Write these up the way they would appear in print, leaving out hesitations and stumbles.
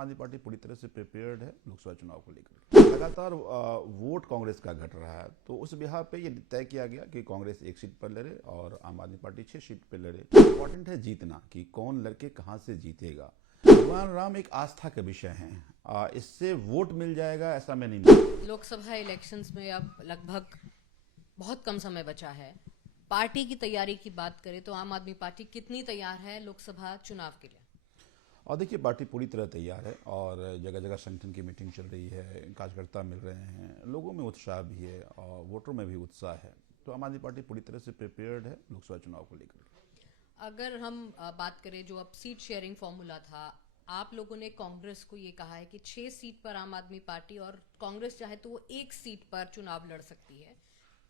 आम आदमी पार्टी पूरी तरह से प्रिपेयर्ड है लोकसभा चुनाव को लेकर। लगातार वोट कांग्रेस का घट रहा है, तो उस बिहार पे ये तय किया गया कि कांग्रेस 1 सीट पर लड़े और आम आदमी पार्टी 6 सीट पर लड़े। इम्पोर्टेंट है जीतना, कि कौन लड़के कहाँ से जीतेगा। भगवान राम एक आस्था का विषय है, इससे वोट मिल जाएगा ऐसा मैं नहीं मानता। लोकसभा इलेक्शंस में अब लगभग बहुत कम समय बचा है। पार्टी की तैयारी की बात करें तो आम आदमी पार्टी कितनी तैयार है लोकसभा चुनाव के लिए? और देखिए, पार्टी पूरी तरह तैयार है और जगह जगह संगठन की मीटिंग चल रही है, कार्यकर्ता मिल रहे हैं, लोगों में उत्साह भी है और वोटरों में भी उत्साह है। तो आम आदमी पार्टी पूरी तरह से प्रिपेयर्ड है लोकसभा चुनाव को लेकर। अगर हम बात करें जो अब सीट शेयरिंग फॉर्मूला था, आप लोगों ने कांग्रेस को ये कहा है कि 6 सीट पर आम आदमी पार्टी और कांग्रेस चाहे तो वो 1 सीट पर चुनाव लड़ सकती है।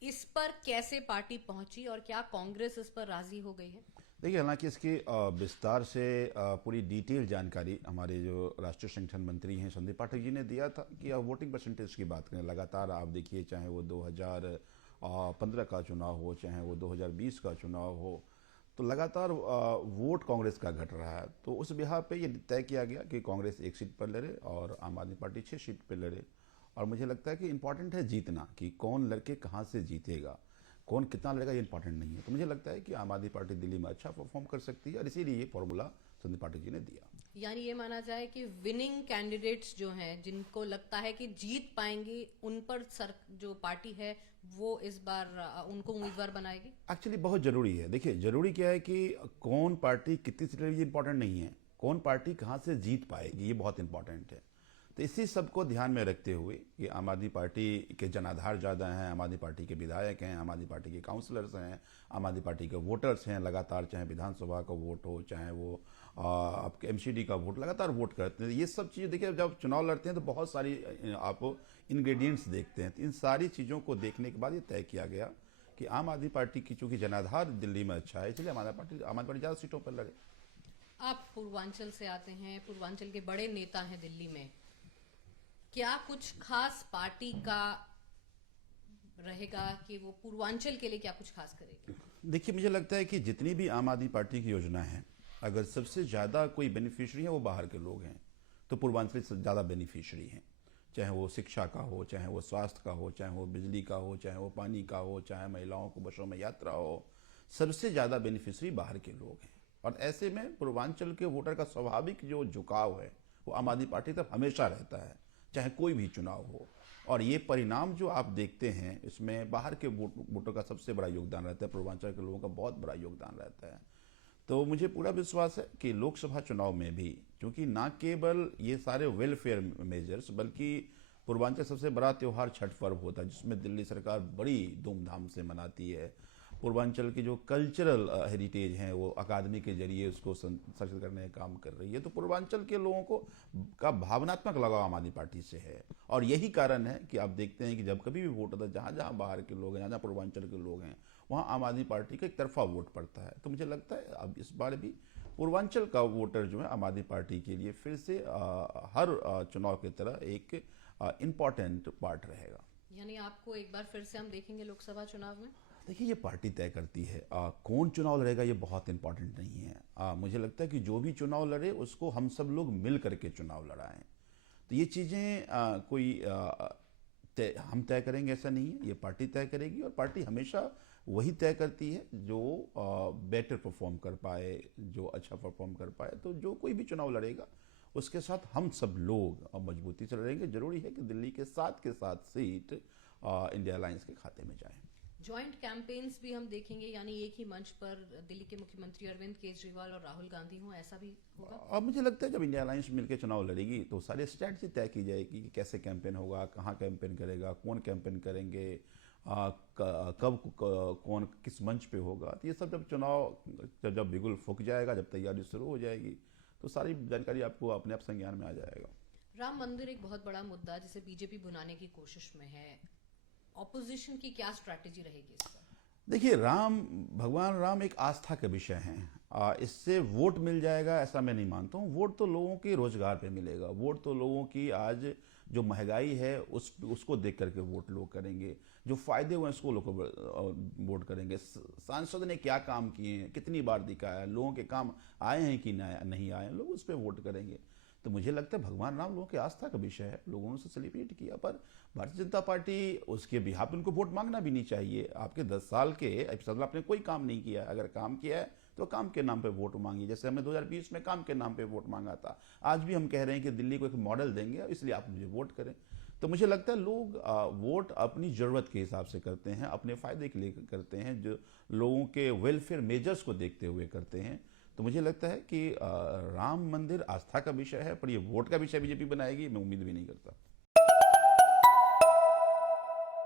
इस पर कैसे पार्टी पहुंची और क्या कांग्रेस इस पर राजी हो गई है? देखिए, हालांकि इसकी विस्तार से पूरी डिटेल जानकारी हमारे जो राष्ट्रीय संगठन मंत्री हैं संदीप पाठक जी ने दिया था कि आप वोटिंग परसेंटेज की बात करें। लगातार आप देखिए, चाहे वो 2015 का चुनाव हो, चाहे वो 2020 का चुनाव हो, तो लगातार वोट कांग्रेस का घट रहा है। तो उस बिहार पे ये तय किया गया कि कांग्रेस 1 सीट पर लड़े और आम आदमी पार्टी 6 सीट पर लड़े। और मुझे लगता है कि इम्पॉर्टेंट है जीतना, कि कौन लड़के कहाँ से जीतेगा, कौन कितना लड़ेगा, ये इंपॉर्टेंट नहीं है। तो मुझे लगता है कि आम आदमी पार्टी दिल्ली में अच्छा परफॉर्म कर सकती है और इसीलिए ये फॉर्मूला संदीप पाठक जी ने दिया। यानी ये माना जाए कि विनिंग कैंडिडेट्स जो हैं, जिनको लगता है कि जीत पाएंगे, उन पर जो पार्टी है वो इस बार उनको उम्मीदवार बनाएगी। एक्चुअली बहुत जरूरी है। देखिए, जरूरी क्या है कि कौन पार्टी कितनी सीटें लेगी, इंपॉर्टेंट नहीं है, कौन पार्टी कहाँ से जीत पाएगी, ये बहुत इंपॉर्टेंट है। तो इसी सब को ध्यान में रखते हुए कि आम आदमी पार्टी के जनाधार ज़्यादा हैं, आम आदमी पार्टी के विधायक हैं, आम आदमी पार्टी के काउंसलर्स हैं, आम आदमी पार्टी के वोटर्स हैं, लगातार चाहे विधानसभा का वोट हो, चाहे वो आपके एमसीडी का वोट, लगातार वोट करते हैं। ये सब चीज़ें देखिए, जब चुनाव लड़ते हैं तो बहुत सारी आप इंग्रेडिएंट्स देखते हैं। तो इन सारी चीज़ों को देखने के बाद ये तय किया गया कि आम आदमी पार्टी की चूंकि जनाधार दिल्ली में अच्छा है, इसलिए आम आदमी पार्टी ज़्यादा सीटों पर लड़े। आप पूर्वांचल से आते हैं, पूर्वांचल के बड़े नेता हैं दिल्ली में, क्या कुछ खास पार्टी का रहेगा कि वो पूर्वांचल के लिए क्या कुछ खास करेगी? देखिए, मुझे लगता है कि जितनी भी आम आदमी पार्टी की योजना है, अगर सबसे ज़्यादा कोई बेनिफिशियरी है वो बाहर के लोग हैं, तो पूर्वांचल से ज़्यादा बेनिफिशियरी हैं। चाहे वो शिक्षा का हो, चाहे वो स्वास्थ्य का हो, चाहे वो बिजली का हो, चाहे वो पानी का हो, चाहे महिलाओं को बसों में यात्रा हो, सबसे ज़्यादा बेनिफिशियरी बाहर के लोग हैं। और ऐसे में पूर्वांचल के वोटर का स्वाभाविक जो झुकाव है वो आम आदमी पार्टी तरफ हमेशा रहता है, चाहे कोई भी चुनाव हो। और ये परिणाम जो आप देखते हैं, इसमें बाहर के वोटों का सबसे बड़ा योगदान रहता है, पूर्वांचल के लोगों का बहुत बड़ा योगदान रहता है। तो मुझे पूरा विश्वास है कि लोकसभा चुनाव में भी, क्योंकि ना केवल ये सारे वेलफेयर मेजर्स, बल्कि पूर्वांचल सबसे बड़ा त्यौहार छठ पर्व होता है, जिसमें दिल्ली सरकार बड़ी धूमधाम से मनाती है। पूर्वांचल की जो कल्चरल हेरिटेज हैं वो अकादमी के जरिए उसको संरक्षित करने का काम कर रही है। तो पूर्वांचल के लोगों को का भावनात्मक लगाव आम आदमी पार्टी से है। और यही कारण है कि आप देखते हैं कि जब कभी भी वोट होता है, जहाँ जहाँ बाहर के लोग हैं, जहाँ जहाँ पूर्वांचल के लोग हैं, वहाँ आम आदमी पार्टी का एक तरफा वोट पड़ता है। तो मुझे लगता है अब इस बार भी पूर्वांचल का वोटर जो है आम आदमी पार्टी के लिए फिर से हर चुनाव की तरह एक इम्पॉर्टेंट पार्ट रहेगा। यानी आपको एक बार फिर से हम देखेंगे लोकसभा चुनाव में? देखिए, ये पार्टी तय करती है कौन चुनाव लड़ेगा, ये बहुत इंपॉर्टेंट नहीं है। मुझे लगता है कि जो भी चुनाव लड़े उसको हम सब लोग मिल करके चुनाव लड़ाएं। तो ये चीज़ें हम तय करेंगे ऐसा नहीं है, ये पार्टी तय करेगी। और पार्टी हमेशा वही तय करती है जो बेटर परफॉर्म कर पाए, जो अच्छा परफॉर्म कर पाए। तो जो कोई भी चुनाव लड़ेगा उसके साथ हम सब लोग मजबूती से लड़ेंगे। जरूरी है कि दिल्ली के 7 सीट इंडिया अलायंस के खाते में जाए। जॉइंट कैंपेन्स भी हम देखेंगे, यानी एक ही मंच पर दिल्ली के मुख्यमंत्री अरविंद केजरीवाल और राहुल गांधी हों, ऐसा भी होगा? अब मुझे लगता है जब इंडिया अलायंस मिलकर चुनाव लड़ेगी तो सारी स्ट्रैटेजी तय की जाएगी कि कैसे कैंपेन होगा, कहाँ कैंपेन करेगा, कौन कैंपेन करेंगे, कब कौन किस मंच पे होगा। तो ये सब जब चुनाव जब बिगुल फूंक जाएगा, जब तैयारी शुरू हो जाएगी, तो सारी जानकारी आपको अपने आप संज्ञान में आ जाएगा। राम मंदिर एक बहुत बड़ा मुद्दा जिसे बीजेपी भुनाने की कोशिश में है, ऑपोजिशन की क्या स्ट्रैटेजी रहेगी इस पर? देखिए, भगवान राम एक आस्था का विषय है, इससे वोट मिल जाएगा ऐसा मैं नहीं मानता हूँ। वोट तो लोगों के रोजगार पे मिलेगा, वोट तो लोगों की आज जो महंगाई है उसको देख करके वोट लोग करेंगे, जो फायदे हुए उसको लोग वोट करेंगे। सांसद ने क्या काम किए हैं, कितनी बार दिखाया है, लोगों के काम आए हैं कि नहीं आए हैं, लोग उस पर वोट करेंगे। तो मुझे लगता है भगवान राम लोगों की आस्था का विषय है, लोगों ने उसे सेलिब्रेट किया। पर भारतीय जनता पार्टी उसके बिहाफ उनको वोट मांगना भी नहीं चाहिए। आपके 10 साल के एपिसोड आपने कोई काम नहीं किया, अगर काम किया है तो काम के नाम पे वोट मांगिए। जैसे हमने 2020 में काम के नाम पे वोट मांगा था, आज भी हम कह रहे हैं कि दिल्ली को एक मॉडल देंगे, इसलिए आप मुझे वोट करें। तो मुझे लगता है लोग वोट अपनी ज़रूरत के हिसाब से करते हैं, अपने फ़ायदे के लिए करते हैं, जो लोगों के वेलफेयर मेजर्स को देखते हुए करते हैं। तो मुझे लगता है कि राम मंदिर आस्था का विषय है, पर ये वोट का विषय बीजेपी बनाएगी, मैं उम्मीद भी नहीं करता।